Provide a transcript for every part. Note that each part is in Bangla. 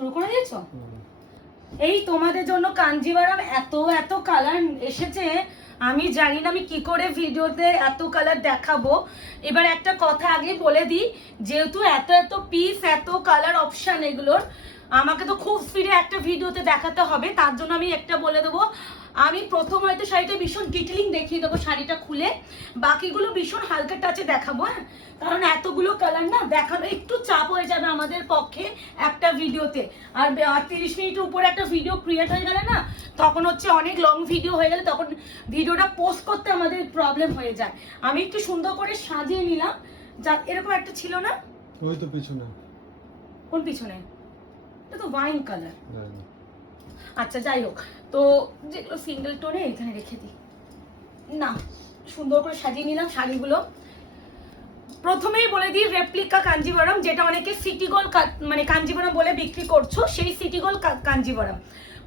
শুরু করে দিয়েছো? এই তোমাদের জন্য কাঞ্জিভারাম এত এত কালার এসেছে, আমি জানি না আমি কি করে ভিডিওতে এত কালার দেখাবো। এবার একটা কথা আগে বলে দিই, যেহেতু এত এত পিস, এত কালার অপশন এগুলোর, আমাকে তো খুব স্পিডে একটা ভিডিওতে দেখাতে হবে। তার জন্য আমি একটা বলে দেবো, আমি প্রথম হয়তো শাড়িটা ভীষণ ডিটেলিং দেখিয়ে দেবো শাড়িটা খুলে, বাকিগুলো ভীষণ হালকা টাচে দেখাবো। হ্যাঁ, কারণ এতগুলো কালার না দেখানো একটু চাপ হয়ে যাবে আমাদের পক্ষে একটা ভিডিওতে। আর 30 মিনিটের উপরে একটা ভিডিও ক্রিয়েট হয়ে গেলে না, তখন হচ্ছে অনেক লং ভিডিও হয়ে গেলে তখন ভিডিওটা পোস্ট করতে আমাদের প্রবলেম হয়ে যায়। আমি একটু সুন্দর করে সাজিয়ে নিলাম। যা এরকম একটা ছিল না, ওই তো পিছনে। কোন পিছনে? এটা তো ওয়াইন কালার। আচ্ছা যাই হোক, তো যেগুলো সিঙ্গেল টোনে এখানে রেখে দিই না, সুন্দর করে সাজিয়ে নিলাম শাড়িগুলো। প্রথমেই বলে দিই, রেপ্লিকা কাঞ্জিভারাম, যেটা অনেকে সিটি গোল মানে কাঞ্জিভারাম বলে বিক্রি করছো, সেই সিটি গোল কাঞ্জিভারাম।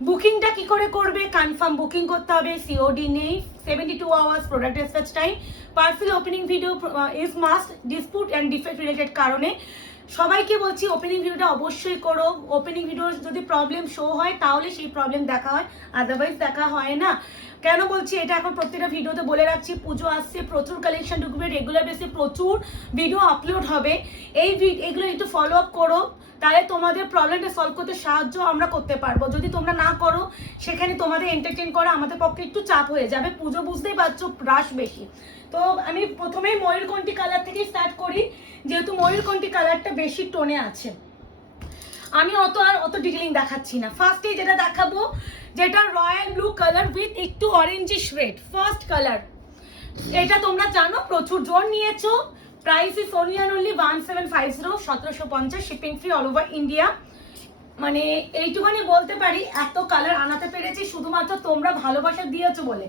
বুকিংটা কি করে করবে? কনফার্ম বুকিং করতে হবে, সিওডি নেই, 72 hours product dispatch time, parcel opening video is must, dispute and defect related কারণে। সবাইকে বলছি ওপেনিং ভিডিওটা অবশ্যই করো। ওপেনিং ভিডিও যদি প্রবলেম শো হয় তাহলে সেই প্রবলেম দেখা হয়, আদারওয়াইজ দেখা হয় না। কেন বলছি এটা, এখন প্রত্যেকটা ভিডিওতে বলে রাখছি, পুজো আসছে, প্রচুর কালেকশন ঢুকবে, রেগুলার বেসে প্রচুর ভিডিও আপলোড হবে। এগুলো একটু ফলো আপ করো, তাহলে তোমাদের প্রবলেমটা সলভ করতে সাহায্য আমরা করতে পারবো। যদি তোমরা না করো, সেখানে তোমাদের এন্টারটেইন করা আমাদের পক্ষে একটু চাপ হয়ে যাবে। পুজো বুঝতেই পারছো, রাশ বেশি। তো আমি প্রথমেই ময়ূরকণ্ঠী কালার থেকে স্টার্ট করি, যেহেতু ময়ূরকণ্ঠী কালারটা বেশি টোনে আছে। আমি অত ডিটেলিং দেখাচ্ছি না। ফার্স্টে যেটা দেখাবো, যেটা রয়্যাল ব্লু কালার উইথ একটু অরেঞ্জিশ রেড, ফার্স্ট কালার। এটা তোমরা জানো প্রচুর জোর নিয়েছো। Price is only and only 1750, 1750, shipping free all over India. মানে এইটুখানি বলতে পারি, এত কালার আনাতে পেরেছি শুধুমাত্র তোমরা ভালোবাসা দিয়েছো বলে।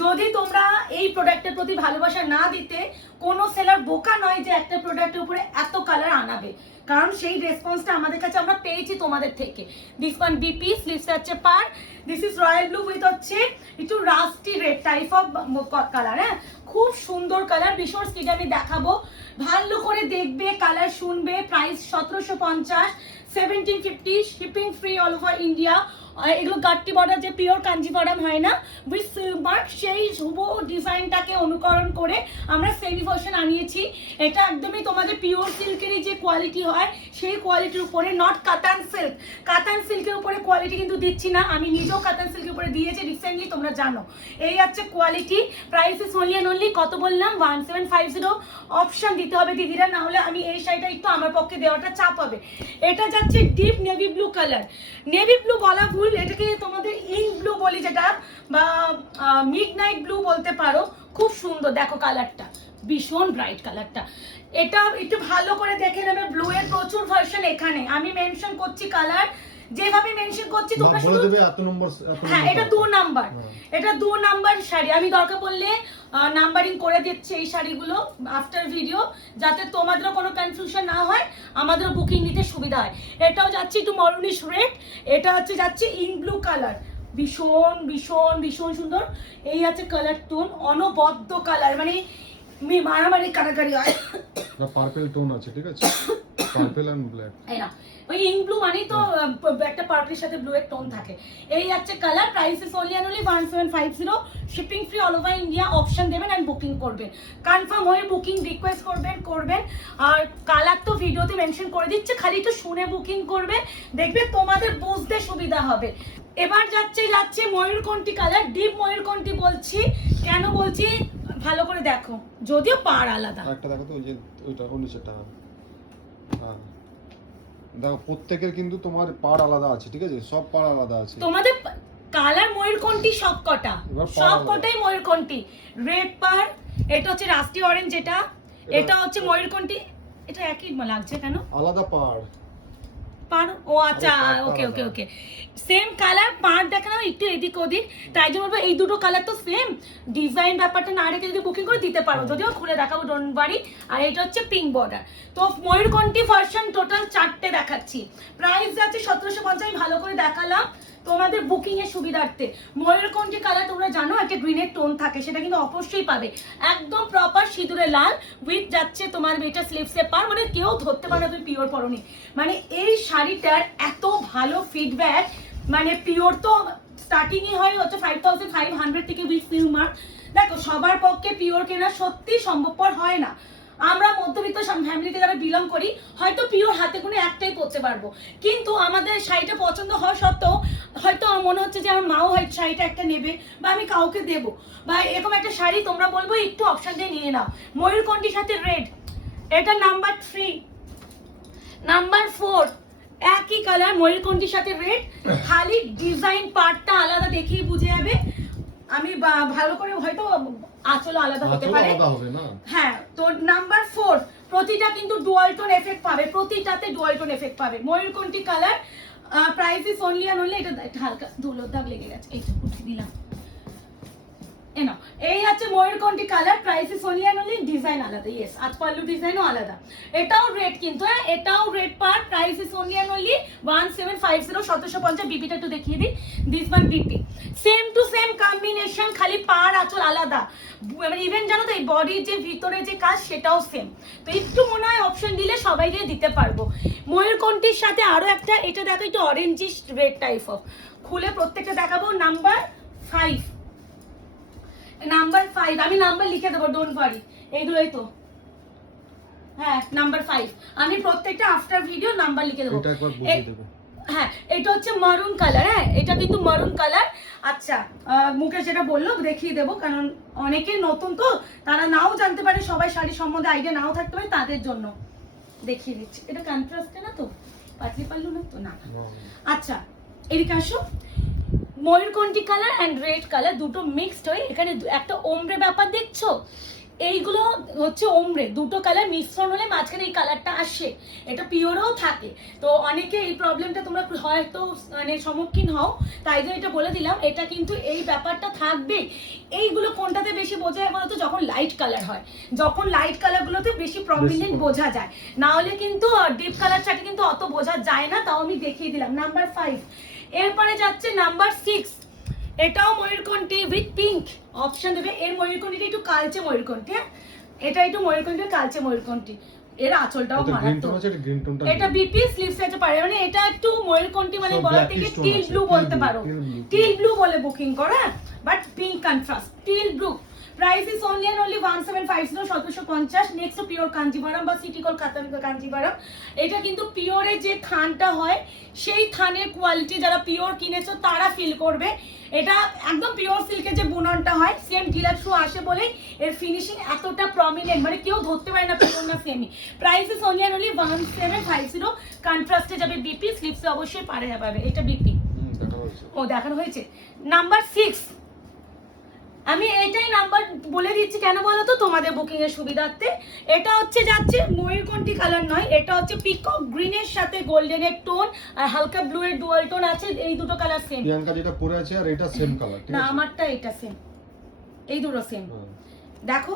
যদি তোমরা এই প্রোডাক্টের প্রতি ভালোবাসা না দিতে, কোনো সেলার বোকা নয় যে একটা প্রোডাক্টের উপরে এত কালার আনাবে, কারণ সেই রেসপন্সটা আমাদের কাছে আমরা পেয়েছি তোমাদের থেকে। দিস ওয়ান বিপি, স্লিভসটা হচ্ছে পার, this is royal blue with হচ্ছে একটু rusty red type of colour. হ্যাঁ, খুব সুন্দর কালার, ভীষণ স্পিড আমি দেখাবো, ভালো করে দেখবে, কালার শুনবে। Price 1750, 1750, shipping free all over India. এগুলো গাট্টি বর্ডার, যে পিওর কাঞ্জিভারাম হয় না উইথ সিলভার, সেই শুভ ডিজাইনটাকে অনুকরণ করে আমরা সেমি ভার্সন আনিয়েছি। এটা একদমই তোমাদের পিওর সিল্কেরই যে কোয়ালিটি হয় সেই কোয়ালিটির উপরে, নট কাতান সিল্ক। কাতান সিল্কের উপরে কোয়ালিটি কিন্তু দিচ্ছি না, আমি নিজেও কাতান সিল্কের উপরে দিয়েছি রিসেন্টলি, তোমরা জানো। এই হচ্ছে quality. Price is only and only, কত বললাম, 1750। অপশন দিতে হবে দিদিরা, না হলে আমি এই শাড়িটা একটু আমার পক্ষে দেওয়াটা চাপ হবে। এটা যাচ্ছে deep navy blue colour. Navy blue বলা ভুল, এটাকে তোমাদের ইঙ্ক ব্লু বলি, যেটা বা মিড নাইট ব্লু বলতে পারো। খুব সুন্দর, দেখো কালারটা ভীষণ ব্রাইট কালারটা। এটা একটু ভালো করে দেখে নেবে, ব্লু এর প্রচুর ভার্সন এখানে আমি মেনশন করছি কালার, যেভাবে মেনশন করছি তোমরা শুধু বলে দেবে এত নম্বর। হ্যাঁ, এটা 2 নাম্বার, এটা 2 নাম্বার শাড়ি। আমি দরকার পড়লে নাম্বারিং করে দিচ্ছি এই শাড়িগুলো আফটার ভিডিও, যাতে তোমাদের কোনো কনফিউশন না হয়, আমাদের বুকিং নিতে সুবিধা হয়। এটাও যাচ্ছে একটু মরুনিশ রেড, এটা হচ্ছে যাচ্ছে ইঙ্ক ব্লু কালার, ভীষণ ভীষণ ভীষণ সুন্দর। এই আছে কালার টোন, অনবদ্য কালার, মানে মারামারি কারাকারি হয়। পার্পল টোন আছে, ঠিক আছে, পার্পল এন্ড ব্ল্যাক। এই না, ওই ইঙ্ক ব্লু মানে তো একটা পার্পলের সাথে ব্লু এর টোন থাকে। এই আছে colour. Price is only and only 1750, shipping free all over India. Option দেবেন এন্ড বুকিং করবেন, কনফার্ম হয়ে বুকিং রিকোয়েস্ট করবেন। আর কালার তো ভিডিওতে মেনশন করে দিচ্ছে, খালি একটু শুনে বুকিং করবে, দেখবে তোমাদের বুঝতে সুবিধা হবে। এবার যাচ্ছে ময়ূরকণ্ঠী কালার, ডিপ ময়ূরকণ্ঠী বলছি। কেন বলছি ভালো করে দেখো, যদিও পাড় আলাদা। একটা দেখো তো, ওই যে ওইটা নিচেটা, দেখো প্রত্যেকের কিন্তু তোমার পাড় আলাদা আছে, ঠিক আছে, সব পাড় আলাদা আছে। তোমাদের কালার ময়ূরকণ্ঠী সবকটাই ময়ূরকণ্ঠী। রেড পাড়, এটা হচ্ছে রাস্টি অরেঞ্জ, যেটা এটা হচ্ছে ময়ূরকণ্ঠী। এটা একই লাগছে কেন, আলাদা পাড়। ও আচ্ছা, ওকে, সেম কালার, পাড় দেখে নাও একটু এদিক ওদিক, তাই জন্য বলবো এই দুটো কালার তো সেম। ডিজাইন ব্যাপারটা না রেখে যদি বুকিং করে দিতে পারো, যদিও খুলে দেখাবো, ডোন্ট ওয়ারি। আর এটা হচ্ছে পিঙ্ক বর্ডার। তো ময়ূরকণ্ঠী ভার্সন টোটাল 4টে দেখাচ্ছি। প্রাইস যাচ্ছে 1750, আমি ভালো করে দেখালাম। তোমাদের বুকিং এর সুবিধার্থে। ময়ূরকণ্ঠী কালার তোমরা জানো একটা গ্রিনের টোন থাকে, সেটা কিন্তু অবশ্যই পাবে। একদম প্রপার সিঁদুরে লাল উইথ যাচ্ছে তোমার এটা স্লিভসে পার, মানে কেউ ধরতে পারে না তুমি পিওর পরনি। মানে এই শাড়িটার এত ভালো ফিডব্যাক, মানে পিওর তো স্টার্টিংই হয় হচ্ছে 5500 থেকে উইথ নিউ মার্ক। দেখো সবার পক্ষে পিওর কেনা সত্যি সম্ভবপর হয় না। আমরা মধ্যবিত্ত ফ্যামিলিতে যারা বিলং করি হয়তো পিওর হাতে গুনে একটাই পরতে পারবো, কিন্তু আমাদের শাড়িটা পছন্দ হওয়া সত্ত্বেও হয়তো আমার মনে হচ্ছে যে আমার মাও হয়তো শাড়িটা একটা নেবে বা আমি কাউকে দেবো, বা এরকম একটা শাড়ি তোমরা বলবো একটু অপশন দিয়ে নিয়ে নাও। ময়ূরকণ্ঠীর সাথে রেড, এটা নাম্বার 3, নাম্বার 4 একই কালার ময়ূরকণ্ঠীর সাথে রেড, খালি ডিজাইন পার্টটা আলাদা দেখেই বুঝে যাবে। আমি ভালো করে হয়তো আঁচল আলাদা হতে পারে, হ্যাঁ। তো নাম্বার 4 প্রতিটা কিন্তু ডুয়াল টোন এফেক্ট পাবে, প্রতিটাতে ডুয়াল টোন এফেক্ট পাবে। ময়ূরকণ্ঠী colour, price is only and only, এটা হালকা ধুলোর দাগ লেগে গেছে, এইটা উঠিয়ে দিলাম। এই আছে ময়ূরকণ্ঠী colour, price is only and only, design আলাদা, ইয়েস আজ পাল্লু ডিজাইনও আলাদা। এটাও রেড কিন্তু, হ্যাঁ এটাও red part, price is only and only 1750, 1750। বিপিটা একটু দেখিয়ে দিই, this one BP same to same combination, খালি পার আঁচল আলাদা। ইভেন জানো তো এই বডির যে ভিতরে যে কাজ সেটাও সেম। তো একটু মনে হয় অপশন দিলে সবাইকে দিতে পারবো। ময়ূরকণ্ঠীর সাথে আরো একটা, এটা দেখো একটু অরেঞ্জিশ রেড টাইপ অফ, খুলে প্রত্যেকটা দেখাবো। নাম্বার 5, নাম্বার 5 আমি নাম্বার লিখে দেবো, ডোন্ট ওয়ারি, এইগুলোই তো, হ্যাঁ নাম্বার 5 আমি প্রত্যেকটা আফটার ভিডিও নাম্বার লিখে দেবো। এটা একবার বুঝিয়ে দেবো। হ্যাঁ এটা হচ্ছে মারুন কালার, হ্যাঁ এটা কিন্তু মারুন কালার। আচ্ছা মুখে যেটা বললো দেখিয়ে দেবো, কারণ অনেকে নতুন তো তারা নাও জানতে পারে, সবাই শাড়ি সম্বন্ধে আইডিয়া নাও থাকতে পারে, তাদের জন্য দেখিয়ে দিচ্ছি। এটা কন্ট্রাস্টে না তো, পাতলি পাল্লু না তো, না। আচ্ছা এদিকে আসো, ময়ূরকণ্ঠী কালার অ্যান্ড রেড কালার দুটো মিক্সড হয়ে এখানে একটা ওমরে ব্যাপার দেখছো, এইগুলো হচ্ছে ওমরে, দুটো কালার মিশ্রণ হলে মাঝখানে এই কালারটা আসে, এটা পিওরও থাকে। তো অনেকে এই প্রবলেমটা তোমরা হয়তো মানে সম্মুখীন হও, তাই জন্য এটা বলে দিলাম, এটা কিন্তু এই ব্যাপারটা থাকবে। এইগুলো কোনটাতে বেশি বোঝা যায় বলতো, যখন লাইট কালার হয়, যখন লাইট কালারগুলোতে বেশি প্রমিনেন্ট বোঝা যায়, না হলে কিন্তু ডিপ কালারটাকে কিন্তু অত বোঝা যায় না। তাও আমি দেখিয়ে দিলাম নাম্বার 5। এরপরে যাচ্ছে নাম্বার 6, এটাও ময়ূরকণ্ঠী উইথ পিঙ্ক অপশন দেবে। এর ময়ূরকণ্ঠীটা একটু কালচে ময়ূরকণ্ঠী, এটা একটু ময়ূরকণ্ঠী কালচে ময়ূরকণ্ঠী, এর আঁচলটাও মারাত্মক। এটা বিপি স্লিভস আছে পারে, মানে এটা একটু ময়ূরকণ্ঠী মানে বলার থেকে টিল ব্লু বলতে পারো, টিল ব্লু বলে বুকিং করো, but pink contrast teal blue. Price is only and only 1750, 1750। Next pure Kanjivaram বা সিটি কলকাতা কাঞ্জিভারাম, এটা কিন্তু পিওরের যে থানটা হয় সেই থানের কোয়ালিটি যারা পিওর কিনেছো তারা ফিল করবে। এটা একদম পিওর সিল্কের যে বুননটা হয় সেম ঢিলা থ্রু আসে বলে এর ফিনিশিং এতটা প্রমিনেন্ট, মানে কেউ ধরতে পারে না পিওর না semi. Price is only and only 1750। কন্ট্রাস্টে যাবে বিপি, স্লিপসে অবশ্যই পারে যাবে, এটা বিপি ও দেখানো হয়েছে। নাম্বার 6 আমি এইটাই নাম্বার বলে দিচ্ছি কেন বলো তো, তোমাদের বুকিং এর সুবিধার্থে। এটা হচ্ছে যাচ্ছে ময়ূরকণ্ঠী কালার নয়, এটা হচ্ছে পিকক গ্রিনের সাথে গোল্ডেনের টোন আর হালকা ব্লু এর ডুয়াল টোন আছে, এই দুটো কালার সেম। প্রিয়াঙ্কা যেটা পরে আছে আর এটা সেম কালার, ঠিক আছে? না আমারটা এটা সেম, এই দুটো সেম। দেখো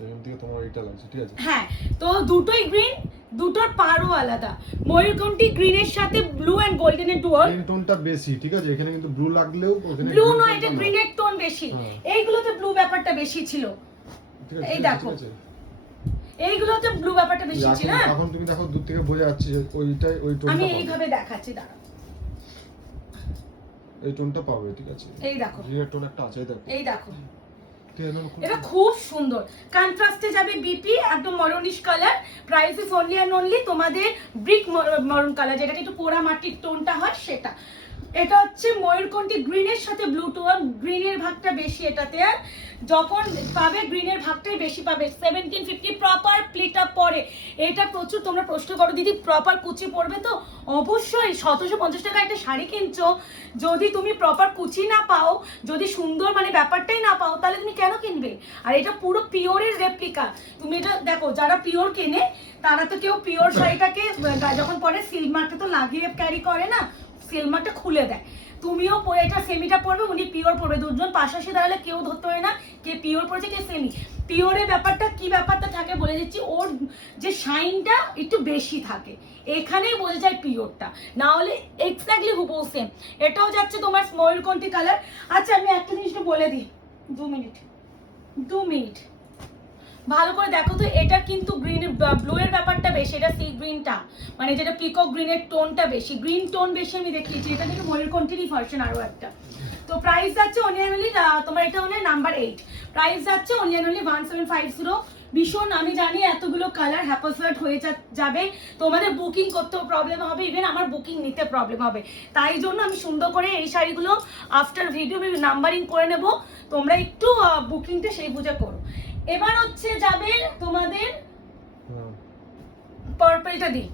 এরকম থেকে তোমার এটা লাগছে, ঠিক আছে? হ্যাঁ তো দুটোই গ্রিন, দুটোর পারও আলাদা। ময়ূরকণ্ঠী গ্রিনের সাথে ব্লু এন্ড গোল্ডেনের ডুয়াল, গ্রিন টোনটা বেশি, ঠিক আছে? এখানে কিন্তু ব্লু লাগলেও ওখানে ব্লু নয়, এটা গ্রিনের টোন বেশি, এইগুলোতে ব্লু ব্যাপারটা বেশি ছিল। এই দেখো এইগুলোতে ব্লু ব্যাপারটা বেশি ছিল। এখন তুমি দেখো দূর থেকে বোঝা যাচ্ছে যে ওইটাই ওই টোনটা আমি এইভাবে দেখাচ্ছি, দাঁড়াও এই টোনটা পাবে, ঠিক আছে? এই দেখো গ্রিনের টোন একটা আছে, এই দেখো এটা খুব সুন্দর কন্ট্রাস্টে যাবে বিপি, একদম maroonish colour. Price is only and only তোমাদের ব্রিক মরুন কালার, যেটা একটু পোড়া মাটির টোনটা হয় সেটা। এটা হচ্ছে ময়ূরকণ্ঠী গ্রিনের সাথে ব্লু টোন, গ্রিনের ভাগটা বেশি এটাতে, আর যখন পাবে গ্রিনের ভাগটাই বেশি পাবে। 1750 প্রপার প্লিট আপ পরে, এটা প্রচুর তোমরা প্রশ্ন করো দিদি প্রপার কুচি পড়বে তো, অবশ্যই 1750 টাকা একটা শাড়ি কিনছো, যদি তুমি প্রপার কুচি না পাও, যদি সুন্দর মানে ব্যাপারটাই না পাও, তাহলে তুমি কেন কিনবে? আর এটা পুরো পিওরের রেপ্লিকা। তুমি এটা দেখো, যারা পিওর কেনে তারা তো কেউ পিওর শাড়িটাকে যখন পরে সিল্ক মার্কে তো লাগিয়ে ক্যারি করে না, সিলমারটা খুলে দেয়। তুমিও এটা সেমিটা পড়বে, উনি পিওর পড়বে, দুজন পাশাপাশি দাঁড়ালে কেউ ধরতে পারে না কে পিওর পড়েছে কে সেমি। পিওরের ব্যাপারটা কি ব্যাপারটা থাকে বলে দিচ্ছি, ওর যে শাইনটা একটু বেশি থাকে, এখানেই বোঝা যায় পিওরটা, না হলে এক্স্যাক্টলি হুবহু সেম। এটাও যাচ্ছে তোমার ময়ূরকণ্ঠী কালার। আচ্ছা আমি একটা জিনিসটা বলে দিই, 2 মিনিট ভালো করে দেখো তো, এটা কিন্তু গ্রিন ব্লু এর ব্যাপারটা বেশি, এটা সি গ্রিনটা মানে যেটা পিকক গ্রিনের টোনটা বেশি, গ্রিন টোন বেশি আমি দেখিয়েছি, এটা কিন্তু ময়ূরকণ্ঠীরই ভার্সন আরো একটা। তো প্রাইস যাচ্ছে অনলি তোমার এটা হলো নাম্বার 8, প্রাইস যাচ্ছে অনলি 1750। ভীষণ আমি জানি এতগুলো কালার হ্যাপাসলাট হয়ে যাবে, তোমাদের বুকিং করতেও প্রবলেম হবে, ইভেন আমার বুকিং নিতে প্রবলেম হবে, তাই জন্য আমি সুন্দর করে এই শাড়িগুলো আফটার ভিডিও আমি নাম্বারিং করে নেব, তোমরা একটু বুকিংটা সেই বুঝে করো। এবার হচ্ছে যাবে তোমাদের পার্পলটা দিই,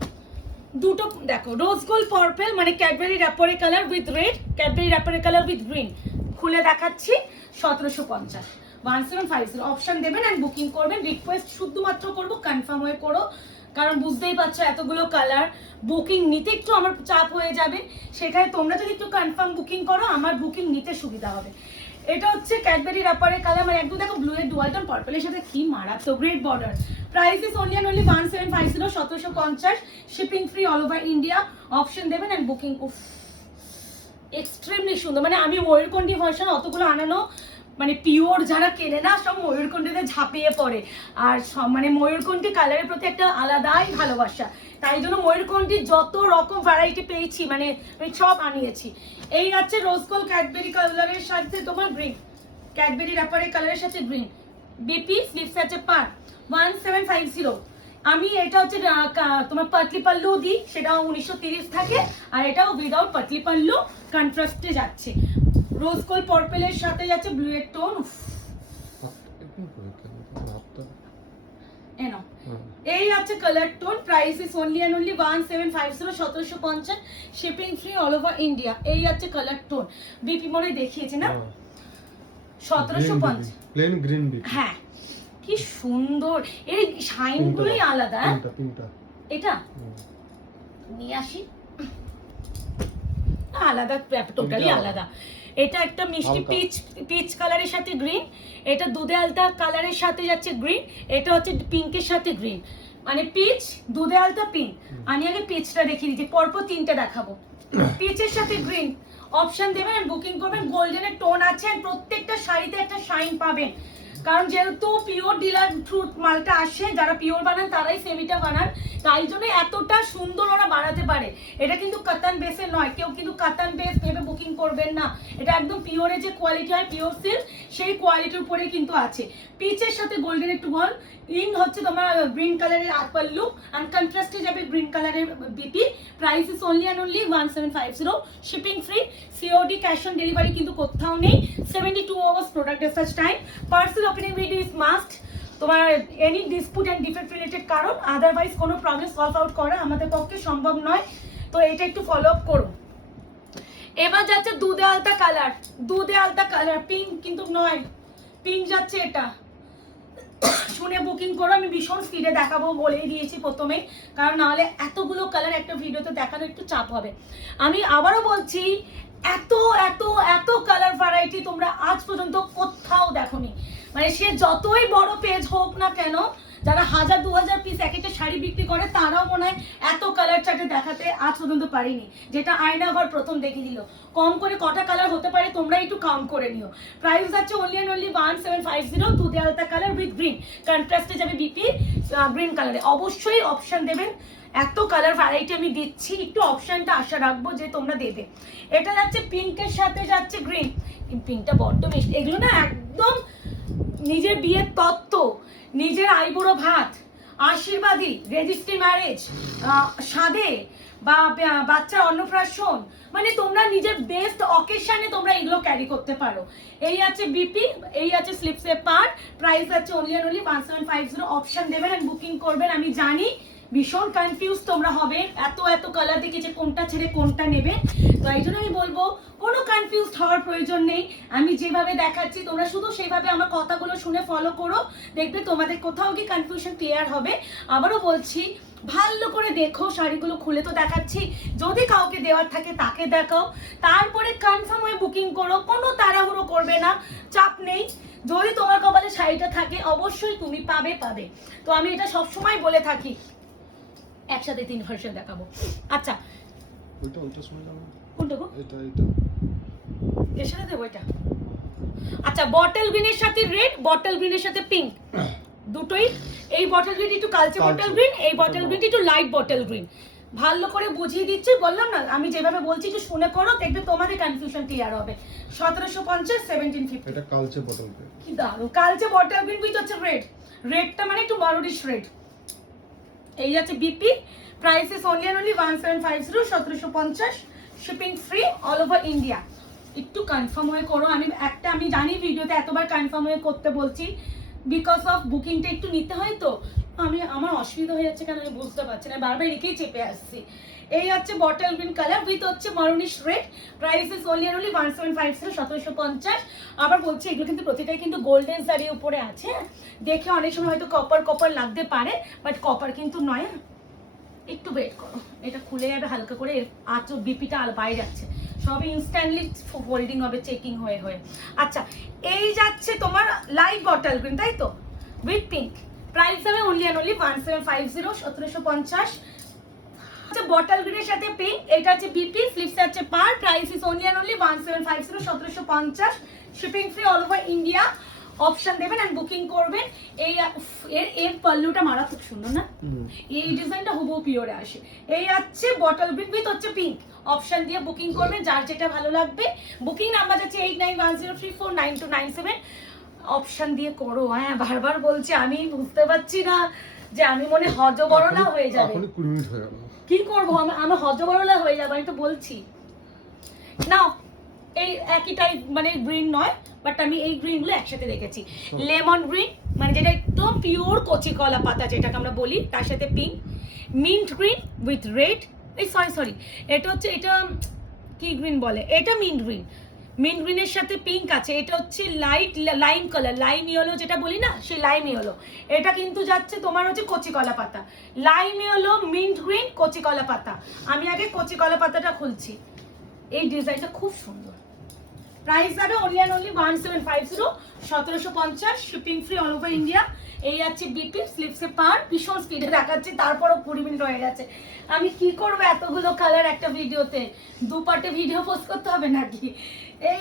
দুটো দেখো রোজ গোল্ড পার্পল মানে ক্যাডবেরি র্যাপারে কালার উইথ রেড, ক্যাডবেরি র্যাপারে কালার উইথ গ্রিন, খুলে দেখাচ্ছি 1750, 1750 অপশন দেবেন এন্ড বুকিং করবেন। রিকোয়েস্ট শুধুমাত্র করবো কনফার্ম হয়ে করো, কারণ বুঝতেই পারছো এতগুলো কালার বুকিং নিতে একটু আমার চাপ হয়ে যাবে, সেখানে তোমরা যদি একটু কনফার্ম বুকিং করো আমার বুকিং নিতে সুবিধা হবে। এটা হচ্ছে ক্যাডবেরি র্যাপারের কালার মানে একদম দেখো ব্লু এর ডুয়াল টোন পার্পলের সাথে কি মারাত্মক, great border. Price is only 1750, 1750, shipping free all over India. Option দেবেন এন্ড বুকিং। উফ এক্সট্রিমলি সুন্দর, মানে আমি ময়ূরকণ্ঠী ভার্সন অতগুলো আনানো মানে পিওর যারা কেনে না সব ময়ূরকণ্ঠীতে ঝাঁপিয়ে পড়ে, আর মানে ময়ূরকণ্ঠী কালারের প্রতি একটা আলাদাই ভালোবাসা, তাই জন্য ময়ূরকণ্ঠীর যত রকম ভ্যারাইটি পেয়েছি মানে আমি সব আনিয়েছি। এই আছে রোজ গোল্ড ক্যাডবেরি কালারের সাথে তোমার গ্রিন, ক্যাডবেরি র্যাপারের কালারের সাথে গ্রিন, বিপি স্লিপস আছে পার 1750। আমি এটা হচ্ছে তোমার পাতলি পাল্লু দিই, সেটাও 1930 থাকে, আর এটাও উইদাউট পাতলি পাল্লু কন্ট্রাস্টে যাচ্ছে, রোজ গোল্ড পার্পলের সাথে যাচ্ছে ব্লু এর টোন। এই আছে colour tone, price is only and only 1750, 1750, shipping free all over India. এই আছে কালার টোন, বিপি মনে দেখিয়েছে না 1750 প্লেন গ্রিন বিপি। হ্যাঁ কি সুন্দর, এই শাইন গুলোই আলাদা। এটা নিয়ে আসি, আলাদা টোটালি আলাদা। এটা একটা মিষ্টি পিচ কালারের সাথে গ্রিন, এটা দুধে আলতা কালারের সাথে যাচ্ছে গ্রিন, এটা হচ্ছে পিঙ্কের সাথে গ্রিন, মানে পিচ দুধে আলতা পিঙ্ক। আমি আগে পিচটা দেখিয়ে দিচ্ছি, পরপর তিনটে দেখাবো। পিচের সাথে গ্রিন অপশন দেবেন আর বুকিং করবেন। গোল্ডেনের টোন আছে, প্রত্যেকটা শাড়িতে একটা শাইন পাবেন, কারণ যেহেতু পিওর ডিলার থ্রু মালটা আসে, যারা পিওর বানান তারাই সেমিটা বানান, তাই জন্য এতটা সুন্দর ওরা বানাতে পারে। এটা কিন্তু কাতান বেসে নয়, কেউ কিন্তু কাতান বেস ভেবে বুকিং করবেন না, এটা একদম পিওরের যে কোয়ালিটি হয় পিওর সিল্ক সেই কোয়ালিটির উপরে কিন্তু আছে। পিচের সাথে গোল্ডেনের টুয়াল, ইন হচ্ছে তোমার গ্রিন কালারের পাল্লু, আর কন্ট্রাস্টে যাবে গ্রিন কালারের BP. Price is only and only 1750, shipping free, COD cash on delivery কিন্তু কোথাও নেই, 72 hours product dispatch time. Parcel opening video is must, তোমার any dispute and defect related কারণ, আদারওয়াইজ কোনো প্রবলেম সলভ আউট করা আমাদের পক্ষে সম্ভব নয়, তো এটা একটু ফলো আপ করো। এবার যাচ্ছে দুধে আলতা কালার, দুধে আলতা কালার পিঙ্ক কিন্তু নয়, পিঙ্ক যাচ্ছে এটা, শুনে বুকিং করো। আমি ভীষণ স্পিডে দেখাবো বলেই দিয়েছি প্রথমে, কারণ নাহলে এতগুলো কালার একটা ভিডিওতে দেখানো একটু চাপ হবে। আমি আবারও বলছি এত এত এত কালার ভ্যারাইটি তোমরা আজ পর্যন্ত কোথাও দেখোনি, মানে সে যতই বড় পেজ হোক না কেন, যারা 1000-2000 পিস এক একটা শাড়ি বিক্রি করে তারাও মনে হয় এত কালার চার্টে দেখাতে আজ পর্যন্ত পারিনি, যেটা আয়না ঘর প্রথম দেখিয়ে দিল। কম করে কটা কালার হতে পারে তোমরা একটু কাউন্ট করে নিও। প্রাইস আছে অনলি অ্যান্ড অনলি 1750, দুধে আলতা কালার উইথ গ্রিন, কন্ট্রাস্টে যাবে বিপি গ্রিন কালারে। অবশ্যই অপশন দেবেন, এত কালার ভ্যারাইটি আমি দিচ্ছি, একটু অপশনটা আশা রাখবো যে তোমরা দেবে। এটা যাচ্ছে পিঙ্কের সাথে যাচ্ছে গ্রিন, পিঙ্কটা বড্ড মিষ্টি, এগুলো না একদম নিজের বিয়ের তত্ত্ব, নিজের আইবুড়ো ভাত, আশীর্বাদী, রেজিস্ট্রি ম্যারেজ, সাদে বা বাচ্চার অন্নপ্রাশন, মানে তোমরা নিজের বেস্ট অকেশনে তোমরা এগুলো ক্যারি করতে পারো। এই আছে বিপি, এই আছে স্লিপসে পার, প্রাইস আছে অনলি অ্যান্ড অনলি 1750। অপশন দেবেন আর বুকিং করবেন। আমি জানি ভীষণ কনফিউজ তোমরা হবে, এত এত কালার দেখে যে কোনটা ছেড়ে কোনটা নেবে, তো এই জন্য আমি বলবো কোনো কনফিউজ হওয়ার প্রয়োজন নেই, আমি যেভাবে দেখাচ্ছি তোমরা শুধু সেইভাবে আমার কথাগুলো শুনে ফলো করো, দেখবে তোমাদের কোথাও কি কনফিউশন ক্লিয়ার হবে। আবারও বলছি ভালো করে দেখো, শাড়িগুলো খুলে তো দেখাচ্ছি, যদি কাউকে দেওয়ার থাকে তাকে দেখাও, তারপরে কনফার্ম হয়ে বুকিং করো, কোনো তাড়াহুড়ো করবে না, চাপ নেই। যদি তোমার কপালে শাড়িটা থাকে অবশ্যই তুমি পাবে। তো আমি এটা সবসময় বলে থাকি। একসাথে 3 ভার্সন দেখাবো। আচ্ছা, ওইটা শুনে যাবো। কোনটা গো? এটা এর সাথে দেবো এটা। আচ্ছা, বটল গ্রিনের সাথে রেড, বটল গ্রিনের সাথে পিঙ্ক, দুটোই। এই বটল গ্রিন একটু কালচে বটল গ্রিন, এই বটল গ্রিন একটু লাইট বটল গ্রিন। ভালো করে বুঝিয়ে দিচ্ছি, বললাম না আমি যেভাবে বলছি একটু শুনে করো, দেখবে তোমাদের কনফিউশন ক্লিয়ার হবে। 1750 1750। এটা কালচে বটল গ্রিন। কি দারুণ, কালচে বটল গ্রিন উইথ হচ্ছে রেড। রেডটা মানে একটু মারুডিশ রেড। এই আছে BP, price is only and only 1750, 1750, shipping free all over India. একটু কনফার্ম হয়ে করো। আমি জানি ভিডিওতে এতবার কনফার্ম হয়ে করতে বলছি, বিকজ অফ বুকিংটা একটু নিতে হয়। তো আমার অসুবিধা হয়ে যাচ্ছে কেন আমি বুঝতে পারছি না, বারবার এদিকেই চেপে আসছি। এই হচ্ছে বটল গ্রিন কালার উইথ হচ্ছে maroonish red, price is only and only 1750, 1750। আবার বলছি এগুলো কিন্তু প্রতিটাই কিন্তু গোল্ডেন শাড়ির উপরে আছে। দেখে অনেক সময় হয়তো কপার লাগতে পারে, বাট কপার কিন্তু নয়। একটু ওয়েট করো, এটা খুলে যাবে হালকা করে। আঁচড় বিপিটা বাইরে যাচ্ছে, সবই ইনস্ট্যান্টলি ফোল্ডিং হবে, চেকিং হয়ে। আচ্ছা, এই যাচ্ছে তোমার লাইট বটল গ্রিন, তাই তো, উইথ পিঙ্ক। প্রাইস হবে অনলি অ্যান্ড অনলি 1750, 1750। আচ্ছা, বটল গ্রিনের সাথে পিঙ্ক, এটা হচ্ছে বিপি, স্লিভস আছে পার। Price is only and only 1750, 1750, shipping free all over India. Option দেবেন এন্ড বুকিং করবেন। এর পাল্লুটা মারাত্মক সুন্দর না? এই ডিজাইনটা হুবহু পিওরে আসে। এই আছে বটল গ্রিন উইথ হচ্ছে পিঙ্ক। অপশন দিয়ে বুকিং করবেন, যার যেটা ভালো লাগবে। বুকিং নাম্বার আছে 8910349297। অপশন দিয়ে করো। হ্যাঁ, বারবার বলছি, আমি বুঝতে পারছি না যে আমি মনে হজবরলা হয়ে যাবে। এখনই 20 মিনিট হয়ে গেল। কি করবো, আমি হজবরলা হয়ে যাবো, আমি তো বলছি। নাও, এই একই টাইপ মানে গ্রিন নয়, বাট আমি এই গ্রিন গুলো একসাথে রেখেছি। লেমন গ্রিন মানে যেটা একদম পিওর কচি কলা পাতা যেটাকে আমরা বলি, তার সাথে pink. Mint green with red, এই সরি এটা কি গ্রিন বলে, এটা মিন্ট গ্রিন। মিন্ট গ্রিনের সাথে পিঙ্ক আছে। এটা হচ্ছে light lime colour, lime yellow যেটা বলি না, সেই লাইম ইয়েলো। এটা কিন্তু যাচ্ছে তোমার হচ্ছে কচি কলা পাতা। লাইম ইয়েলো, মিন্ট গ্রিন, কচি কলা পাতা। আমি আগে কচি কলা পাতাটা খুলছি। এই ডিজাইনটা খুব সুন্দর। প্রাইস যাবে only and only 1750, 1750, shipping free all over India. এই আছে বিপি, স্লিপসে পার। ভীষণ স্পিডে দেখাচ্ছি, তারপরও 20 মিনিট হয়ে গেছে। আমি কি করবো এতগুলো কালার একটা ভিডিওতে? 2 পার্টে ভিডিও পোস্ট করতে হবে নাকি? এই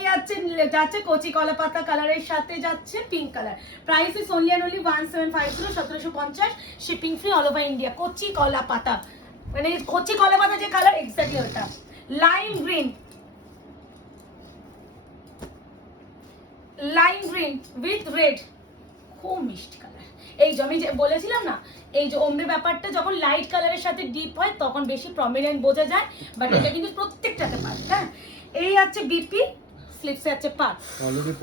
যাচ্ছে কচি কলা পাতা কালারের সাথে যাচ্ছে pink colour. Price is only and only 1750, 1750, shipping free all over India. কচি কলা পাতা মানে কচি কলা পাতা যে কালার, এক্স্যাক্টলি ওটা। লাইম গ্রিন উইথ রেড, খুব মিষ্টি কালার। এই যে আমি যে বলেছিলাম না, এই যে ওমরে ব্যাপারটা যখন লাইট কালারের সাথে ডিপ হয় তখন বেশি প্রমিনেন্ট বোঝা যায়, বাট এটা কিন্তু প্রত্যেকটাতে পার। হ্যাঁ, এই আছে বিপি, স্লিপসে আছে পার। অলরেডি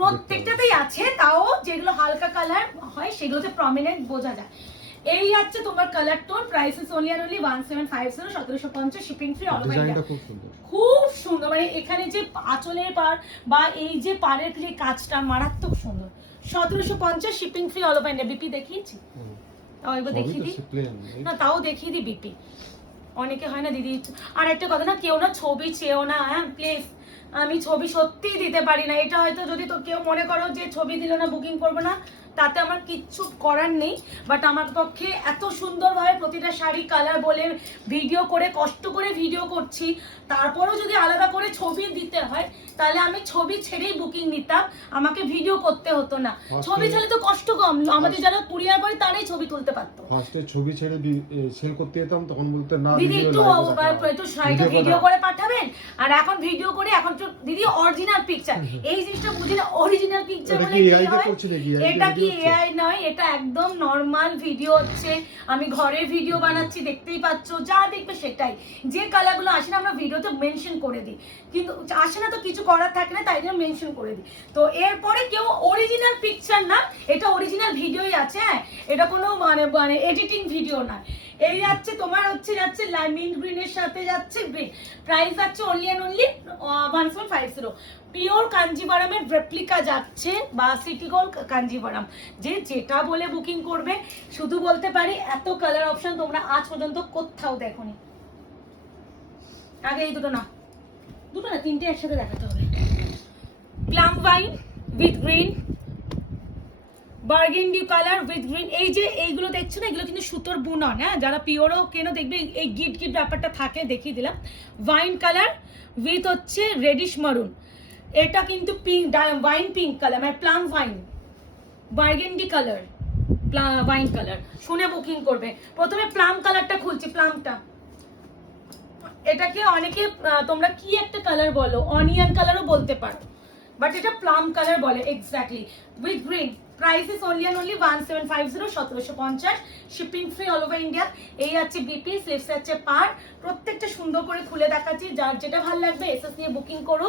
প্রত্যেকটাতেই আছে, তাও যেগুলো হালকা কালার হয় সেগুলোতে প্রমিনেন্ট বোঝা যায়। এই আছে তোমার colour tone. Price is only and only 1750, 1750, shipping free all over India. খুব সুন্দর, মানে এখানে যে আঁচলের পার বা এই যে পাড়ের যে কাজটা মারাত্মক সুন্দর। 1750, shipping free all over India. BP দেখিয়েছি, তাও একবার দেখিয়ে দিই না, তাও দেখিয়ে দিই বিপি। অনেকে হয় না দিদি, আর একটা কথা না, কেউ না ছবি চেয়েও না, হ্যাঁ প্লিজ। আমি ছবি সত্যিই দিতে পারি না। এটা হয়তো যদি তো কেউ মনে করো যে ছবি দিল না বুকিং করবো না, তাতে আমার কিচ্ছু করার নেই। বাট আমার পক্ষে এত সুন্দরভাবে প্রতিটা শাড়ি কালার বলে ভিডিও করে, কষ্ট করে ভিডিও করছি, তারপরেও যদি আলাদা করে ছবি দিতে হয় তাহলে আমি ছবি ছেড়েই বুকিং নিতাম, আমাকে ভিডিও করতে হতো না। ছবি ছেড়ে তো কষ্ট কম, আমাদের যারা কুরিয়ার করে তারাই ছবি তুলতে পারতো। ফার্স্টে ছবি ছেড়ে সেল করতে যেতাম, তখন বলতে না দিদি একটু শাড়িটা ভিডিও করে পাঠাবেন। আর এখন ভিডিও করে, এখন তো দিদি অরিজিনাল পিকচার, এই জিনিসটা বুঝি না, অরিজিনাল পিকচার মানে কি হয়? এটা কি এআই নয়, এটা একদম নরমাল ভিডিও হচ্ছে। আমি ঘরের ভিডিও বানাচ্ছি, দেখতেই পাচ্ছ, যা দেখবে সেটাই। যে কালারগুলো আসে না আমরা ভিডিওতে মেনশন করে দিই, কিন্তু আসে না তো কিছু করার থাকে না, তাই জন্য মেনশন করে দিই। তো এরপরে কেউ অরিজিনাল পিকচার না, এটা অরিজিনাল ভিডিওই আছে। হ্যাঁ, এটা কোনো মানে এডিটিং ভিডিও না। এই যাচ্ছে তোমার যাচ্ছে মিন্ট গ্রিনের সাথে যাচ্ছে গ্রিন। প্রাইস যাচ্ছে অনলি অ্যান্ড অনলি 1750। পিওর কাঞ্জিভারামের রেপ্লিকা যাচ্ছে, বা সিটি গোল্ড কাঞ্জিভারাম, যে যেটা বলে বুকিং করবে। শুধু বলতে পারি এত কালার অপশন তোমরা আজ পর্যন্ত কোথাও দেখোনি। আগে এই দুটো না, তিনটে একসাথে দেখাতে হবে। Plum wine with green, burgundy colour with green. এই যে এইগুলো দেখছো না, এগুলো কিন্তু সুতোর বুনন, হ্যাঁ যারা পিওরও কেন দেখবে এই গিট গিট ব্যাপারটা থাকে, দেখিয়ে দিলাম। ওয়াইন কালার উইথ হচ্ছে রেডিশ মারুন, এটা কিন্তু পিঙ্ক, ওয়াইন পিঙ্ক কালার মানে plum wine, burgundy colour, wine colour. শুনে বুকিং করবে। প্রথমে প্লাম কালারটা খুলছি, প্লামটা, এটাকে অনেকে তোমরা কি একটা কালার বলো, অনিয়ন কালারও বলতে পারো, বাট এটা প্লাম কালার বলে exactly, with green. Price is only 1750, 1750, shipping free all over India. এই আছে বিপি, স্লিভস আছে পার, প্রত্যেকটা সুন্দর করে খুলে দেখাচ্ছি, যার যেটা ভালো লাগবে এসএস নিয়ে বুকিং করো।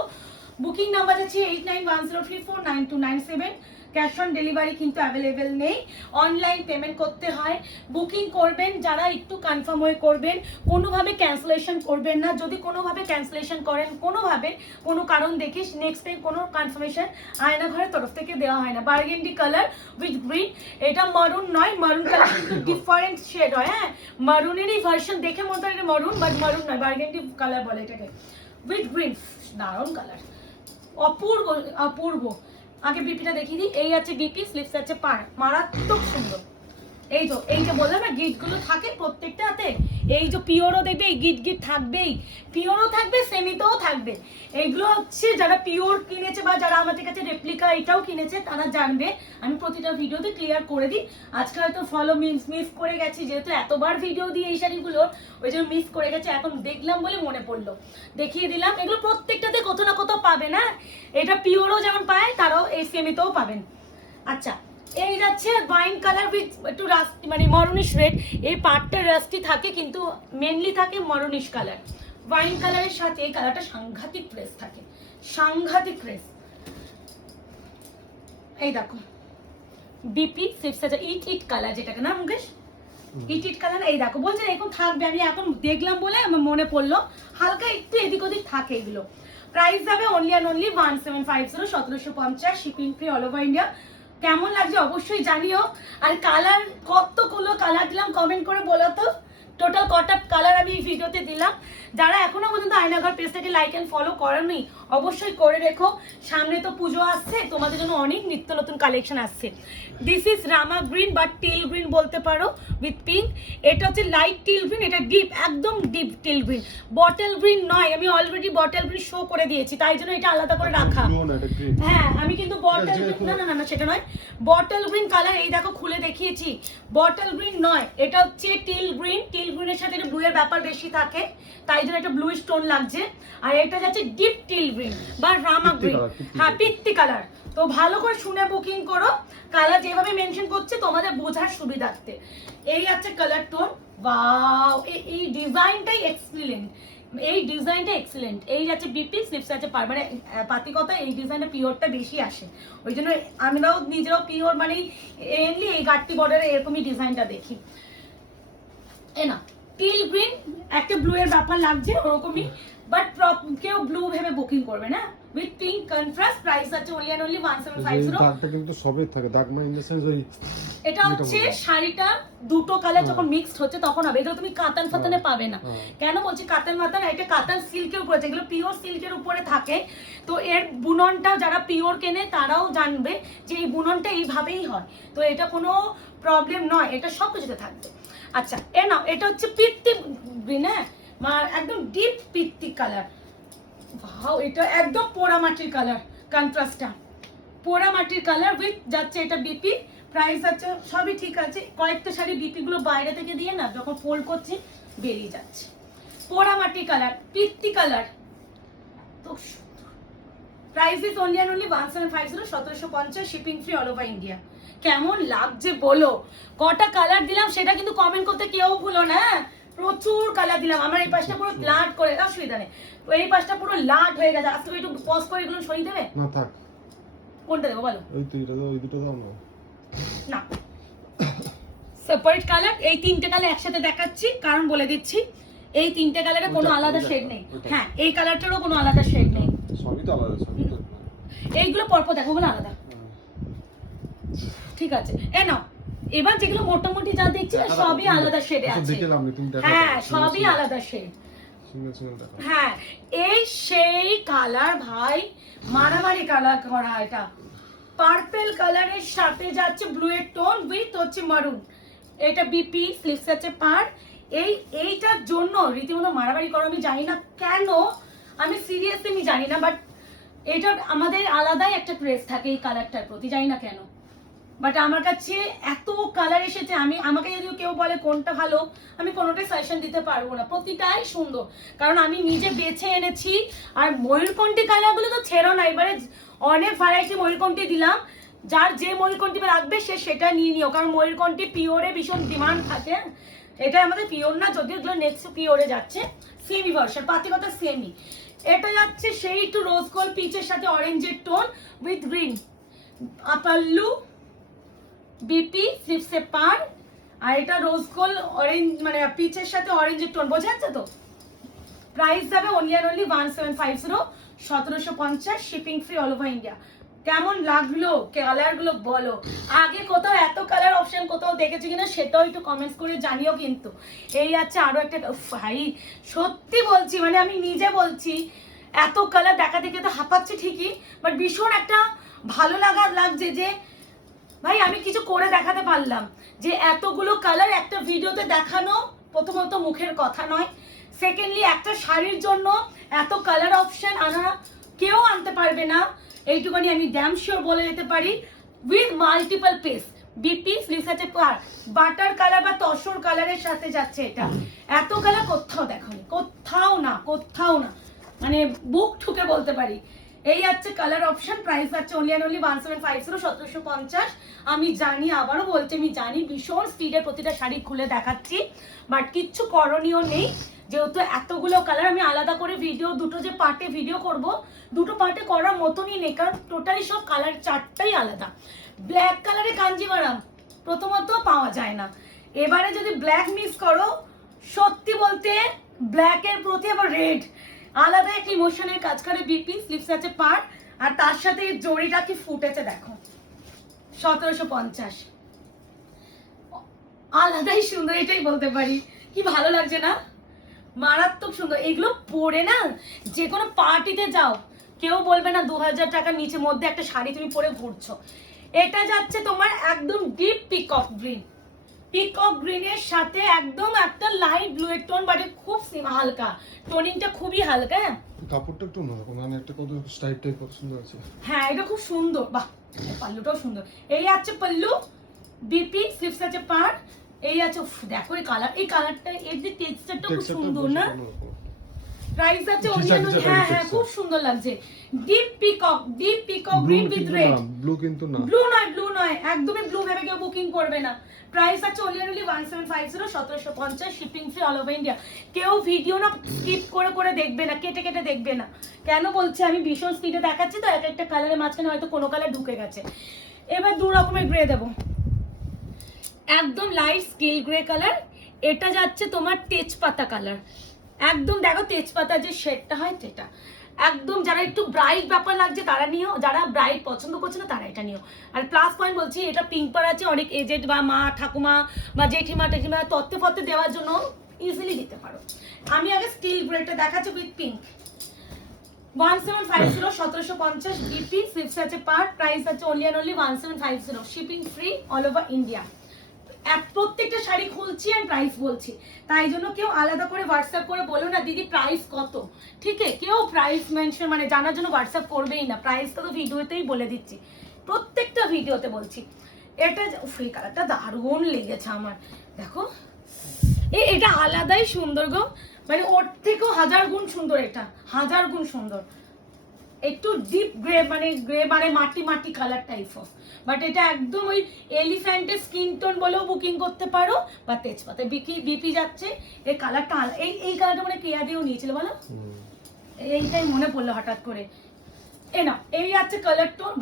বুকিং নাম্বার আছে 8910349297। ক্যাশ অন ডেলিভারি কিন্তু অ্যাভেলেবেল নেই, অনলাইন পেমেন্ট করতে হয়। বুকিং করবেন যারা একটু কনফার্ম হয়ে করবেন, কোনোভাবে ক্যান্সেলেশন করবেন না। যদি কোনোভাবে ক্যান্সেলেশন করেন, কোনোভাবে কোনো কারণ দেখিস, নেক্সট টাইম কোনো কনফার্মেশন আয়না ঘরের তরফ থেকে দেওয়া হয় না। বার্গেন্ডি কালার উইথ গ্রিন, এটা মারুন নয়, মারুন কালার কিন্তু ডিফারেন্ট শেড হয়, হ্যাঁ মারুনেরই ভার্সন, দেখে মনে হয় এটা মারুন, বাট মারুন নয়, বার্গেন্ডি কালার বলে এটাকে, উইথ গ্রিন। দারুণ কালার, অপূর্ব অপূর্ব। আগে বিপিটা দেখিয়ে দিই, এই আছে বিপি, স্লিভস আছে পার, মারাত্মক সুন্দর। এই যে বললাম না গিট গুলো থাকে প্রত্যেকটাতে, এই যে পিওরও দেখবে এই গিট গিট থাকবেই, পিওরও থাকবে সেমিতেও থাকবে। এইগুলো হচ্ছে যারা পিওর কিনেছে বা যারা আমাদের কাছে রেপ্লিকা এটাও কিনেছে তারা জানবে, আমি প্রতিটা ভিডিওতে ক্লিয়ার করে দিই। আজকে হয়তো ফলো মিস করে গেছি, যেহেতু এতবার ভিডিও দিই এই শাড়িগুলো, ওই জন্য মিস করে গেছে, এখন দেখলাম বলে মনে পড়লো, দেখিয়ে দিলাম। এগুলো প্রত্যেকটাতে কোথাও না কোথাও পাবে না, এটা পিওরও যেমন পায় তারাও এই সেমিতেও পাবেন। আচ্ছা, এই যাচ্ছে ওয়াইন কালার উইথ একটু রাস্টি মানে মরুনিশ রেড, এই পার্টটা রাস্টি থাকে কিন্তু মেনলি থাকে মরুনিশ কালার। ওয়াইন কালারের সাথে এই কালারটা সাংঘাতিক ফ্রেশ থাকে, সাংঘাতিক ফ্রেশ। এই দেখো বিপি সিপসা ইট ইট কালার, যেটাকে না মুকেশ ইট ইট কালার, এই দেখো বলছেন এখন থাকবে, আমি এখন দেখলাম বলে আমার মনে পড়লো, হালকা একটু এদিক ওদিক থাকে এগুলো। প্রাইস যাবে only 1750, 1750, shipping free all over India. কেমন লাগছে অবশ্যই জানিও। আর কালার কতগুলো কালার দিলাম কমেন্ট করে বলো তো, টোটাল কটা কালার আমি এই ভিডিওতে দিলাম। যারা এখনো পর্যন্ত আয়নাঘর পেজটাকে লাইক এন্ড ফলো করেনি অবশ্যই করে রেখো, সামনে তো পুজো আসছে, তোমাদের জন্য অনেক নিত্য নতুন কালেকশন আসছে। দিস ইজ রামা গ্রিন বা টিল গ্রিন বলতে পারো উইথ পিঙ্ক, এটা হচ্ছে লাইট টিল গ্রিন, এটা ডিপ একদম deep till green, bottle green নয়, আমি অলরেডি বটল গ্রিন শো করে দিয়েছি, তাই জন্য এটা আলাদা করে রাখা। হ্যাঁ আমি কিন্তু বটল গ্রিন না সেটা নয়, বটল গ্রিন কালার, এই দেখো খুলে দেখিয়েছি, বটল গ্রিন নয়, এটা হচ্ছে টিল গ্রিন। টিল গ্রিনের সাথে একটু ব্লু এর ব্যাপার বেশি থাকে, তাই জন্য একটা ব্লু স্টোন লাগছে। আর এটা যাচ্ছে ডিপ টিল গ্রিন বা রামা গ্রিন, হ্যাঁ পিত্তি কালার। তো ভালো করে শুনে বুকিং করো, কালার যেভাবে মেনশন করছে তোমাদের বোঝার সুবিধার্থে। এই আছে কালার টোন, ওয়াও এই ডিজাইনটাই এক্সিলেন্ট, এই ডিজাইনটা এক্সিলেন্ট। এই যাচ্ছে বিপি, স্লিপস আছে পার, মানে পাতি কথা এই ডিজাইনটা পিওরটা বেশি আসে, ওই জন্য আমরাও নিজেরাও পিওর মানে এমনি এই গাট্টি বর্ডারে এরকমই ডিজাইনটা দেখি। এ না টিল গ্রিন একটা ব্লু এর ব্যাপার লাগছে ওরকমই, বাট কেউ ব্লু ভেবে বুকিং করবে না, উইথ পিঙ্ক কন্ট্রাস্ট। প্রাইস আছে অনলি 1750। দাগটা কিন্তু সবই থাকে, দাগ মানে ইন দ্য সেন্স ওই এটা হচ্ছে শাড়িটা দুটো কালার যখন মিক্সড হচ্ছে তখন হবে, এটা তুমি কাতান ফাতানে পাবে না। কেন বলছি কাতান মাতান, এটা কাতান সিল্কের উপরে, যেগুলো পিওর সিল্কের উপরে থাকে, তো এর বুননটা যারা পিওর কেনে তারাও জানবে যে এই বুননটা এইভাবেই হয়, তো এটা কোনো প্রবলেম নয়, এটা সব কিছুতে থাকবে। আচ্ছা এ নাও, এটা হচ্ছে পিত্তি গ্রিন, হ্যাঁ একদম ডিপ পিত্তি কালার, ভাও এটা একদম পোড়া মাটির কালার, কন্ট্রাস্টটা পোড়া মাটির কালার উইথ যাচ্ছে এটা বিপি। প্রাইস আছে সবই ঠিক আছে, কয়েকটা শাড়ি বিপি গুলো বাইরে থেকে দিয়ে না যখন ফোল্ড করছি বেরিয়ে যাচ্ছে। পোড়া মাটি কালার, পিত্তি কালার, তো price is only 1750, 1750, shipping free all over India. কেমন লাগছে বলো, কটা কালার দিলাম সেটা কিন্তু কমেন্ট করতে কেউ ভুলো না, প্রচুর কালার দিলাম। আমার এই পাশটা পুরো লাট করে, অসুবিধা নেই, এই পাশটা পুরো লাট হয়ে গেছে। আজকে একটু পজ করে এগুলো সরিয়ে দেবে না, থাক কোনটা দেবো বলো, ওই তো এটা দাও, ওই দুটো দাও না, না সেপারেট কালার। এই তিনটে কালার একসাথে দেখাচ্ছি কারণ বলে দিচ্ছি এই তিনটে কালারে কোনো আলাদা শেড নেই, হ্যাঁ এই কালারটারও কোনো আলাদা শেড নেই, সবই তো আলাদা, সবই তো এইগুলো পরপর দেখো বলে আলাদা, ঠিক আছে। এ নাও এবার যেগুলো মোটামুটি যা দেখছি না সবই আলাদা শেডে আছে, হ্যাঁ সবই আলাদা শেড, হ্যাঁ এই সেই কালার ভাই মারামারি কালার করা, এটা পার্পল কালারের সাথে যাচ্ছে ব্লু এর টোন উইথ হচ্ছে মারুন। এটা বিপি স্লিভস আছে পার। এইটার জন্য রীতিমতো মারামারি করো, আমি জানি না কেন, আমি সিরিয়াসলি আমি জানি না, বাট এটা আমাদের আলাদাই একটা ক্রেজ থাকে এই কালারটার প্রতি, জানি না কেন। বাট আমার কাছে এত কালার এসেছে, আমাকে যদি কেউ বলে কোনটা ভালো, আমি কোনোটাই সাজেশন দিতে পারবো না, প্রতিটাই সুন্দর, কারণ আমি নিজে বেছে এনেছি। আর ময়ূরকণ্ঠী কালারগুলো তো ছেড়ো না, এবারে অনেক ভ্যারাইটি ময়ূরকণ্ঠী দিলাম, যার যে ময়ূরকণ্ঠী লাগবে সে সেটা নিয়ে নিও, কারণ ময়ূরকণ্ঠী পিওরে ভীষণ ডিমান্ড থাকে। এটা আমাদের পিওর না, যদিও এগুলো নেক্সট পিওরে যাচ্ছে, সেমি ভার্সন, পাতিকতা সেমি। এটা যাচ্ছে সেই একটু রোজ গোল্ড পিচের সাথে অরেঞ্জের tone with green, pallu BP স্লিভসে পার। আর এটা রোজ গোল্ড অরেঞ্জ মানে পিচের সাথে অরেঞ্জের টোন, বোঝা যাচ্ছে তো। প্রাইস যাবে only 1750, 1750, shipping free all over India. কেমন লাগলো কালার গুলো বলো, আগে কোথাও এত কালার অপশন কোথাও দেখেছি কিনা সেটাও একটু কমেন্টস করে জানিও। কিন্তু এই আছে আরো একটা, ভাই সত্যি বলছি, মানে আমি নিজে বলছি, এত কালার দেখা দেখে তো হাঁপাচ্ছি ঠিকই, বাট ভীষণ একটা ভালো লাগছে যে ভাই আমি কিছু করে দেখাতে পারলাম, যে এতগুলো কালার একটা ভিডিওতে দেখানো প্রথমত মুখের কথা নয়, সেকেন্ডলি একটা শাড়ির জন্য এত কালার অপশন আনা কেউ আনতে পারবে না, এইটুখানি আমি ড্যাম শিওর বলে যেতে পারি। With multiple piece, BP sleeves আছে পার, বাটার কালার বা তসর কালারের সাথে যাচ্ছে এটা। এত কালার কোথাও দেখোনি, কোথাও না, মানে বুক ঠুকে বলতে পারি। এই আছে কালার অপশন, প্রাইস আছে অনলি 1750, 1750। আমি জানি, আবারও বলছি, আমি জানি ভীষণ স্পিডে প্রতিটা শাড়ি খুলে দেখাচ্ছি, বাট কিচ্ছু করণীয় নেই, যেহেতু এতগুলো কালার আমি আলাদা করে ভিডিও, দুটো যে পার্টে ভিডিও করব, দুটো পার্টে করার মতনই নেই, কারণ টোটালি সব কালার চারটাই আলাদা। ব্ল্যাক কালারে কাঞ্জিভারাম প্রথমত পাওয়া যায় না, এবারে যদি ব্ল্যাক মিস করো, সত্যি বলতে ব্ল্যাকের প্রতি আবার রেড আলাদা একটা ইমোশনের কাজ করে। বিপি স্লিভস আছে পার, আর তার সাথে এই জড়িটা কি ফুটেছে দেখো, 1750, আলাদাই সুন্দর, এটাই বলতে পারি। কি ভালো লাগছে না, মারাত্মক সুন্দর। এগুলো পরে না যে কোনো পার্টিতে যাও, কেউ বলবে না 2000 টাকার নিচে মধ্যে একটা শাড়ি তুমি পরে ঘুরছো। এটা যাচ্ছে তোমার একদম ডিপ পিকক গ্রিনের সাথে একদম একটা লাইট ব্লু এর টোন, বাট খুব হালকা, টোনিংটা খুবই হালকা। হ্যাঁ কাপড়টা একটু অন্যরকম, মানে একটা কত স্টাইলটাই কত সুন্দর আছে। হ্যাঁ এটা খুব সুন্দর, বাহ পাল্লুটাও সুন্দর। এই আছে পাল্লু, বিপি স্লিভস আছে পার। এই আছে, দেখো এই কালারটা, এর যে টেক্সচারটা খুব সুন্দর না। প্রাইস আছে হ্যাঁ খুব সুন্দর লাগছে। Deep peacock green with red, blue কিন্তু না, ব্লু নয়, একদমই ব্লু ভেবে কেউ বুকিং করবে না। প্রাইস আছে only 1750, 1750, shipping free all over India. কেউ ভিডিও না স্কিপ করে দেখবে না, কেটে দেখবে না। কেন বলছি, আমি ভীষণ স্পিডে দেখাচ্ছি তো, এক একটা কালারের মাঝখানে হয়তো কোনো কালার ঢুকে গেছে। এবার দু রকমের গ্রে দেবো, একদম লাইট স্কিল গ্রে কালার, এটা যাচ্ছে তোমার তেজপাতা কালার, একদম দেখো তেজপাতা যে শেডটা হয় সেটা, একদম যারা একটু ব্রাইট ব্যাপার লাগছে তারা নিও, যারা ব্রাইট পছন্দ করছে না তারা এটা নিও। আর প্লাস পয়েন্ট বলছি, এটা পিঙ্ক পার আছে, অনেক এজেড বা মা ঠাকুমা বা জেঠিমা তত্ত্বে দেওয়ার জন্য ইজিলি দিতে পারো। আমি আগে স্টিল গ্রেটা দেখাচ্ছি উইথ পিঙ্ক। 1750, 1750, বিপি স্লিভস আছে পার। প্রাইস আছে only 1750, shipping free all over India. প্রত্যেকটা শাড়ি খুলছি আর প্রাইস বলছি, তাই জন্য কেউ আলাদা করে হোয়াটসঅ্যাপ করে বলো না দিদি প্রাইস কত, ঠিক আছে? কেউ প্রাইস মেনশন মানে জানার জন্য হোয়াটসঅ্যাপ করবেই না, প্রাইসটা তো ভিডিওতেই বলে দিচ্ছি, প্রত্যেকটা ভিডিওতে বলছি। এটা এই কালারটা দারুণ লেগেছে আমার, দেখো এটা আলাদাই সুন্দর গো, মানে ওর থেকেও 1000 গুণ সুন্দর, এটা 1000 গুণ সুন্দর। একটু ডিপ গ্রে মানে মাটি কালার টাইপ অফ, বাট এটা একদম ওই এলিফ্যান্টের স্কিন টোন বলেও বুকিং করতে পারো, বা তেজপাতা বিপি যাচ্ছে। এই কালারটা এই কালারটা মানে পেয়া দিয়েও নিয়েছিল বলো, এইটাই মনে পড়লো হঠাৎ করে। না এই আছে কালার টোন,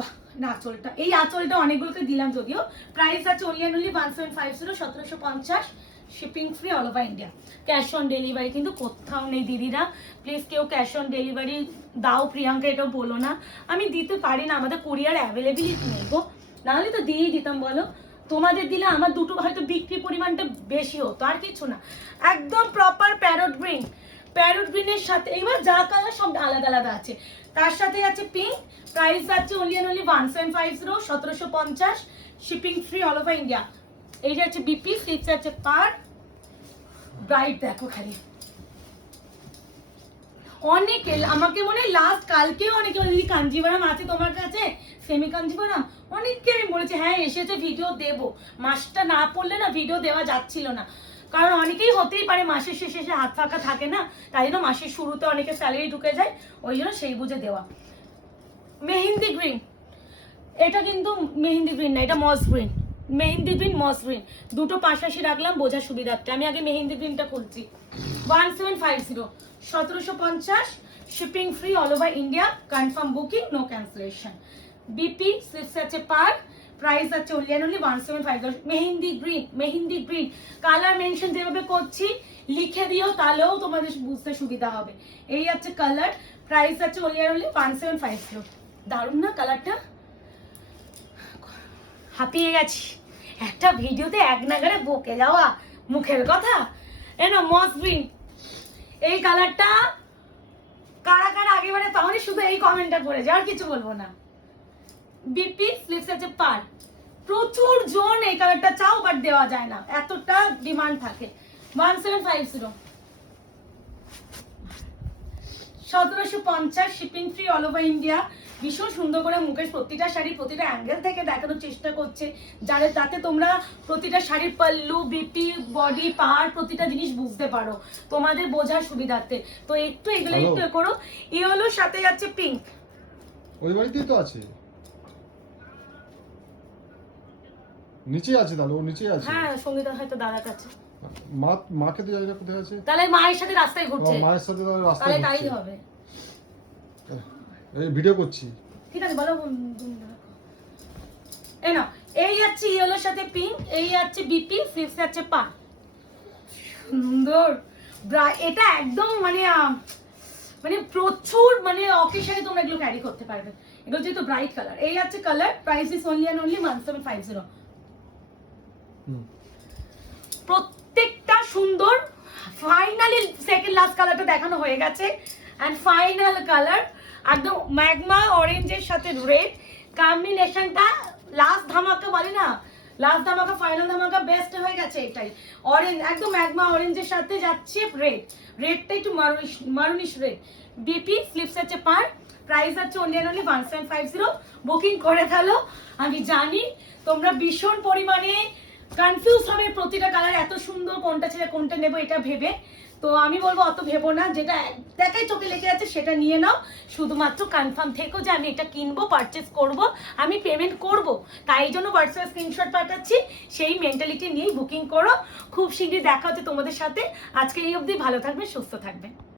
না আঁচলটা, এই আঁচলটা অনেকগুলোকে দিলাম যদিও। প্রাইস আছে only 1750, 1750, shipping free all over India. Cash on delivery কিন্তু কোথাও নেই দিদিরা, প্লিজ কেউ ক্যাশ অন ডেলিভারি দাও প্রিয়াঙ্কা, এটাও বলো না, আমি দিতে পারি না, আমাদের কুরিয়ার অ্যাভেলেবিলিটি নেই গো, নাহলে তো দিয়েই দিতাম বলো। তোমাদের দিলে আমার দুটো হয়তো বিক্রি পরিমাণটা বেশি হতো, আর কিছু না। একদম প্রপার প্যারট গ্রিন, প্যারট গ্রিনের সাথে এবার যা কালার সব আলাদা আলাদা আছে। তার সাথে আছে পিঙ্ক, প্রাইস আছে only 1750, 1750, shipping free all over India. এই যে আছে বিপি, স্লিপস আছে পার, ব্রাইট দেখো খালি। অনেকে আমাকে মনে হয় লাস্ট কালকেও অনেকে বলে কাঞ্জিভারাম আছে তোমার কাছে, সেমি কাঞ্জিভারাম, অনেককে আমি বলেছি হ্যাঁ এসেছে ভিডিও দেবো, মাসটা না পড়লে না ভিডিও দেওয়া যাচ্ছিল না, কারণ অনেকেই হতেই পারে মাসের শেষে এসে হাত ফাঁকা থাকে না, তাই জন্য মাসের শুরুতে অনেকে স্যালারি ঢুকে যায়, ওই জন্য সেই বুঝে দেওয়া। মেহেন্দি গ্রিন, এটা কিন্তু মেহেন্দি গ্রিন না, এটা মস গ্রিন, মেহেন্দি গ্রিন মস গ্রিন, দুটো পাশাপাশি রাখলাম বোঝার সুবিধার্থে। আমি আগে মেহেন্দি গ্রিনটা খুলছি। 1750, 1750, shipping free all over India, confirm booking, no cancellation. BP slips আছে পার, প্রাইস আছে only 1750। Mehendi green, mehendi green colour mention যেভাবে করছি লিখে দিও, তাহলেও তোমাদের বুঝতে সুবিধা হবে। এই আছে কালার, প্রাইস আছে অনলি 1750। দারুণ না কালারটা? হাঁপিয়ে গেছি, একটা ভিডিওতে এক নাগারে বকে যাওয়া মুখের কথা। এনো মস গ্রিন, এই কালারটা কারা কারা আগেবারে পাওনি শুধু এই কমেন্টটা করে যাও, আর কিছু বলবো না। বিপি স্লিপস আছে পার, প্রচুর জন এই কালারটা চাও বাট দেওয়া যায় না, এতটা ডিমান্ড থাকে। 1750, 1750, shipping free all over India. ভীষণ সুন্দর করে মুকেশ প্রতিটা শাড়ি প্রতিটা অ্যাঙ্গেল থেকে দেখানোর চেষ্টা করছে, যাতে তোমরা প্রতিটা শাড়ির পাল্লু, বিপি, বডি, পার প্রতিটা জিনিস বুঝতে পারো তোমাদের বোঝার সুবিধার্থে। তো একটু এগুলো একটু করো। ইয়েলোর সাথে যাচ্ছে পিঙ্ক, ওই বাড়িতেই তো আছে, নিচে আছে, তাহলে ও নিচে আছে। হ্যাঁ সঙ্গীতা হয়তো দাদার কাছে, মাকে তো জায়গা কোথায় আছে? তাহলে মায়ের সাথে রাস্তায় ঘুরছে, মায়ের সাথে তাহলে রাস্তায় তাহলে তাই ঘুরছে। হবে। এই ভিডিও করছি, ঠিক আছে বলো। এই না, এই যাচ্ছে ইয়েলোর সাথে পিঙ্ক, এই যাচ্ছে বিপি, স্লিপস আছে পা, সুন্দর। এটা একদম মানে মানে প্রচুর মানে অকেশনে তোমরা এগুলো ক্যারি করতে পারবে, এগুলো যেহেতু ব্রাইট কালার। এই আছে কালার, প্রাইস ইজ অনলি 1750। প্রত্যেকটা সুন্দর। ফাইনালি সেকেন্ড লাস্ট কালারটা দেখানো হয়ে গেছে, এন্ড ফাইনাল কালার একদম ম্যাগমা অরেঞ্জের সাথে রেড কম্বিনেশনটা, লাস্ট ধামাকা বলে না, লাস্ট ধামাকা ফাইনাল ধামাকা বেস্ট হয়ে গেছে এটাই। অরেঞ্জ একদম ম্যাগমা অরেঞ্জের সাথে যাচ্ছে রেড, রেডটা একটু মারুনিশ রেড। বিপি স্লিপস আছে পার, প্রাইস আছে অনলি 1750। বুকিং করে ফেলো, আমি জানি তোমরা ভীষণ পরিমাণে কনফিউজ হবে প্রতিটা কালার এত সুন্দর, কোনটা ছেড়ে কোনটা নেবো এটা ভেবে। তো আমি বলবো অত ভেবো না, যেটা দেখাই চোখে লেগে আছে সেটা নিয়ে নাও, শুধুমাত্র কনফার্ম থেকো যে আমি এটা কিনবো, পারচেস করব, আমি পেমেন্ট করব, তাই জন্য হোয়াটসঅ্যাপ স্ক্রিনশট পাঠাচ্ছি, সেই মেন্টালিটি নিয়েই বুকিং করো। খুব শীঘ্রই দেখা হচ্ছে তোমাদের সাথে। আজকে এই অবধি, ভালো থাকবে, সুস্থ থাকবে।